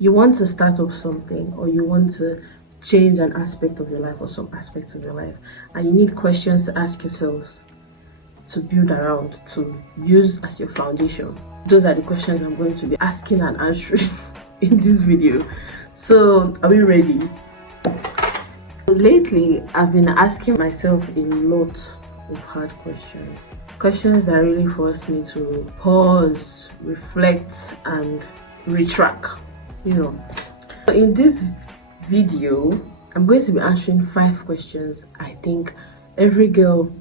You want to start off something, or you want to change an aspect of your life or some aspects of your life, and you need questions to ask yourselves to build around, to use as your foundation. Those are the questions I'm going to be asking and answering in this video. So are we ready? Lately, I've been asking myself a lot of hard questions that really force me to pause, reflect, and retract. In this video, I'm going to be answering 5 questions I think every girl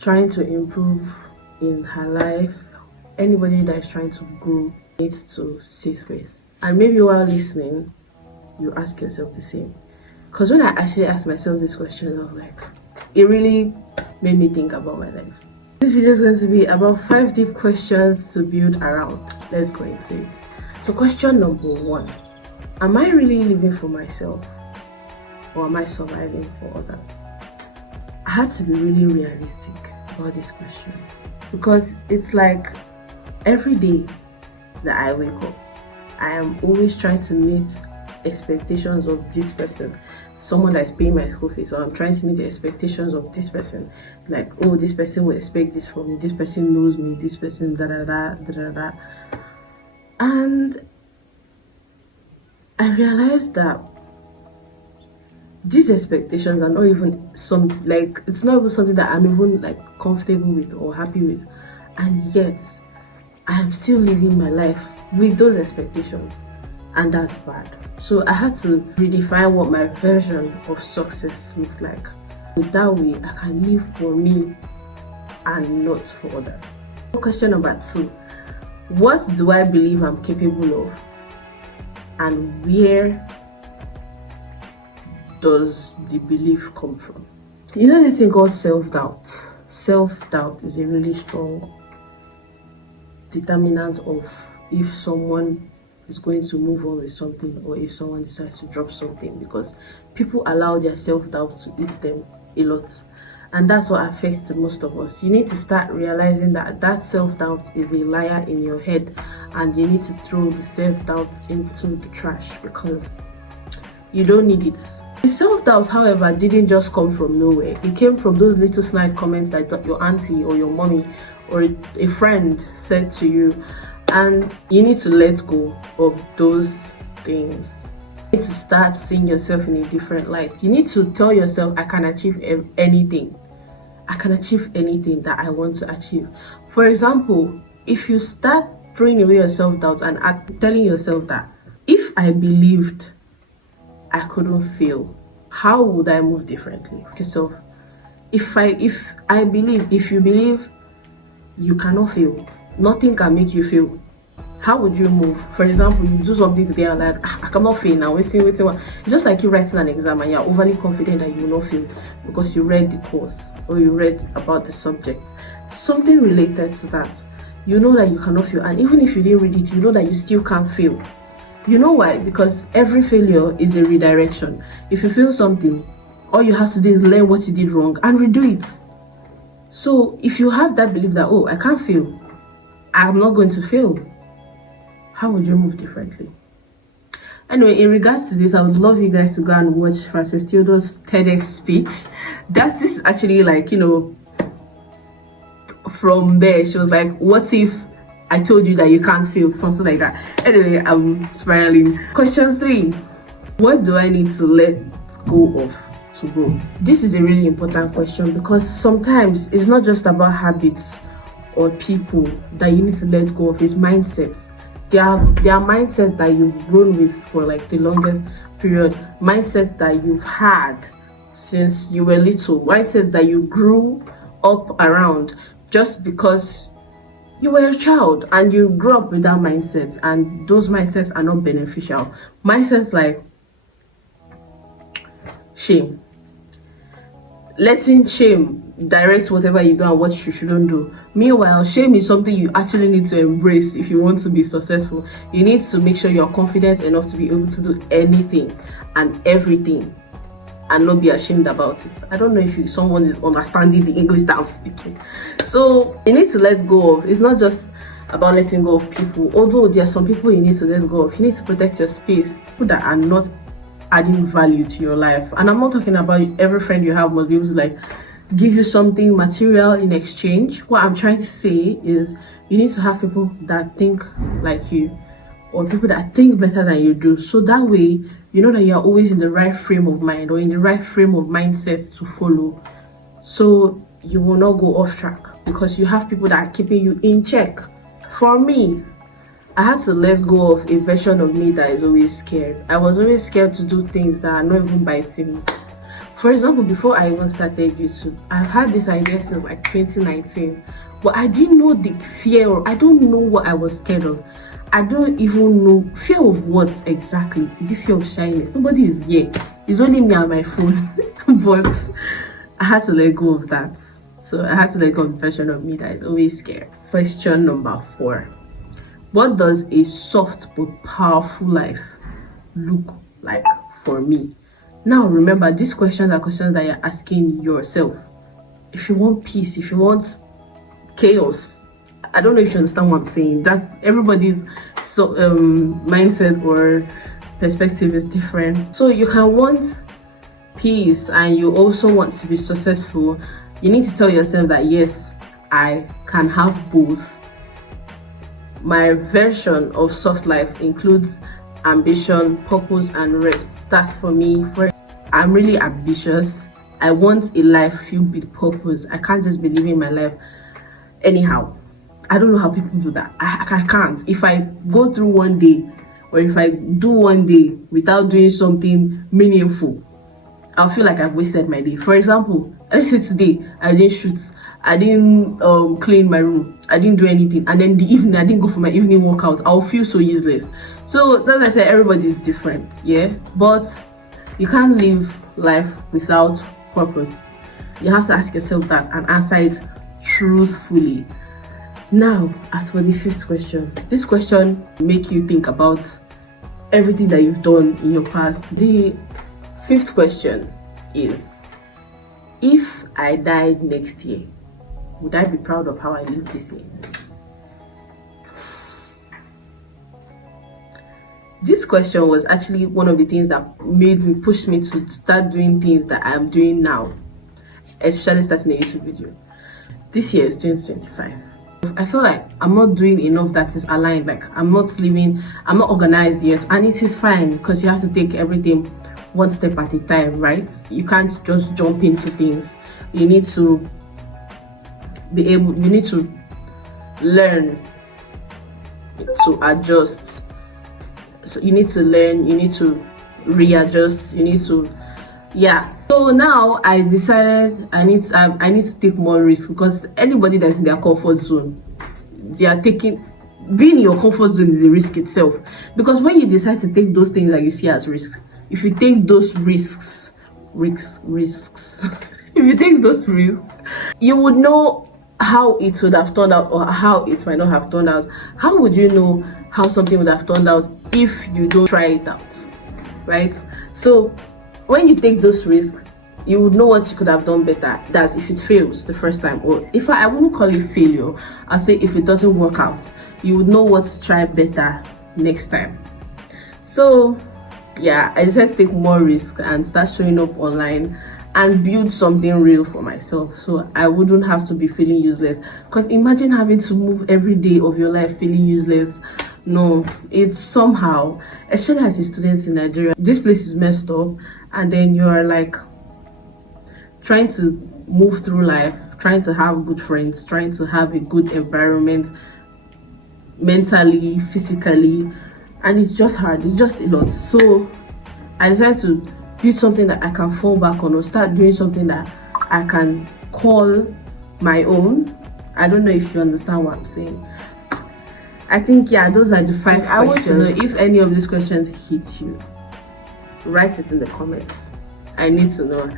trying to improve in her life, anybody that is trying to grow, needs to sit with. And maybe while listening, you ask yourself the same. Because when I actually asked myself these questions, I was like, it really made me think about my life. This video is going to be about 5 deep questions to build around. Let's go into it. So question number 1. Am I really living for myself, or am I surviving for others? I had to be really realistic about this question, because it's like every day that I wake up, I am always trying to meet expectations of this person, someone that is paying my school fees. So I'm trying to meet the expectations of this person, like, oh, this person will expect this from me, this person knows me, this person da da da da da da. And I realized that these expectations are not even it's not even something that I'm even comfortable with or happy with, and yet I am still living my life with those expectations, and that's bad. So I had to redefine what my version of success looks like. With that way, I can live for me and not for others. Question number 2. What do I believe I'm capable of? And where does the belief come from? You know this thing called self-doubt? Self-doubt is a really strong determinant of if someone is going to move on with something, or if someone decides to drop something, because people allow their self-doubt to eat them a lot, and that's what affects the most of us. You need to start realizing that self-doubt is a liar in your head, and you need to throw the self-doubt into the trash, because you don't need it. The self-doubt, however, didn't just come from nowhere. It came from those little snide comments that your auntie or your mommy or a friend said to you, and you need to let go of those things. You need to start seeing yourself in a different light. You need to tell yourself, I can achieve anything. I can achieve anything that I want to achieve. For example, if you start throwing away your self-doubt and telling yourself that if I believed I couldn't fail, how would I move differently? So if you believe you cannot fail, nothing can make you fail, how would you move? For example, you do something today and I cannot fail now. Waiting. It's just like you writing an exam and you're overly confident that you will not fail because you read the course or you read about the subject. Something related to that. You know that you cannot fail, and even if you didn't read it, you know that you still can't fail. You know why? Because every failure is a redirection. If you fail something, all you have to do is learn what you did wrong and redo it. So if you have that belief that, oh, I can't fail, I'm not going to fail, how would you move differently? Anyway, in regards to this, I would love you guys to go and watch Frances Theodore's TEDx speech. This is actually from there, she was like, what if I told you that you can't fail? Something like that. Anyway, I'm spiraling. Question 3. What do I need to let go of to grow? This is a really important question, because sometimes it's not just about habits or people that you need to let go of. It's mindsets. There are mindsets that you've grown with for the longest period, mindsets that you've had since you were little, mindsets that you grew up around just because you were a child and you grew up with that mindset, and those mindsets are not beneficial. Mindsets like shame. Letting shame direct whatever you do and what you shouldn't do. Meanwhile, shame is something you actually need to embrace if you want to be successful. You need to make sure you're confident enough to be able to do anything and everything and not be ashamed about it. I don't know if someone is understanding the English that I'm speaking. So you need to let go of. It's not just about letting go of people. Although there are some people you need to let go of, you need to protect your space. People that are not adding value to your life. And I'm not talking about every friend you have must be able to like give you something material in exchange. What I'm trying to say is you need to have people that think like you, or people that think better than you do, so that way you know that you're always in the right frame of mind or in the right frame of mindset to follow, so you will not go off track because you have people that are keeping you in check. For me, I had to let go of a version of me that is always scared. I was always scared to do things that are not even biting me. For example, before I even started YouTube, I've had this idea since like 2019, but I didn't know the fear. I don't know what I was scared of. I don't even know fear of what exactly. Is it fear of shyness? Nobody is here. It's only me and my phone. But I had to let go of that. So I had to let go of the version of me that is always scared. Question number 4. What does a soft but powerful life look like for me? Now remember, these questions are questions that you're asking yourself. If you want peace, if you want chaos, I don't know if you understand what I'm saying. That's everybody's mindset or perspective is different. So you can want peace and you also want to be successful. You need to tell yourself that yes, I can have both. My version of soft life includes ambition, purpose, and rest. That's for me. I'm really ambitious. I want a life filled with purpose. I can't just be living my life anyhow. I don't know how people do that. I can't. If I go through one day, or if I do one day without doing something meaningful, I'll feel like I've wasted my day. For example, let's say today I didn't shoot, I didn't clean my room, I didn't do anything, and then the evening I didn't go for my evening workout. I'll feel so useless. So as I said, everybody is different, yeah, but you can't live life without purpose. You have to ask yourself that and answer it truthfully. Now, as for the 5th question, this question make you think about everything that you've done in your past. The 5th question is, if I died next year, would I be proud of how I lived this year? This question was actually one of the things that pushed me to start doing things that I'm doing now, especially starting a YouTube video. This year is 2025. I feel like I'm not doing enough that is aligned. Like I'm not organized yet, and it is fine because you have to take everything one step at a time, right? You can't just jump into things. You need to you need to learn to adjust. So you need to learn, you need to readjust, you need to, yeah. So now I decided I need to take more risk, because anybody that's in their comfort zone, they are taking, being in your comfort zone is a risk itself. Because when you decide to take those things that you see as risks, if you take those risks if you take those risks, you would know how it would have turned out or how it might not have turned out. How would you know how something would have turned out if you don't try it out, right? So when you take those risks, you would know what you could have done better. That's if it fails the first time, or if I wouldn't call it failure, I'll say if it doesn't work out, you would know what to try better next time. So yeah, I decided to take more risk and start showing up online and build something real for myself, so I wouldn't have to be feeling useless. Because imagine having to move every day of your life feeling useless. No, it's somehow, especially as a student in Nigeria, this place is messed up, and then you're like trying to move through life, trying to have good friends, trying to have a good environment mentally, physically, and it's just hard. It's just a lot. So I decided to build something that I can fall back on, or start doing something that I can call my own. I don't know if you understand what I'm saying. I think, yeah, those are the 5 questions. I want to know if any of these questions hit you. Write it in the comments. I need to know.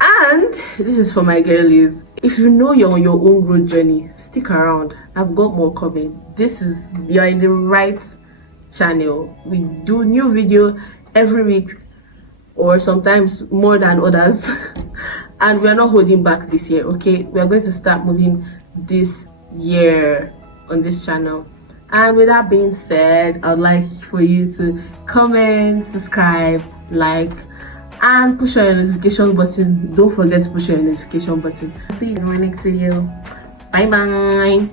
And this is for my girlies. If you know you're on your own growth journey, stick around. I've got more coming. You're in the right channel. We do new video every week, or sometimes more than others. And we're not holding back this year, okay? We're going to start moving this year on this channel. And with that being said, I'd like for you to comment, subscribe, like, and push on your notification button. Don't forget to push on your notification button. See you in my next video. Bye bye.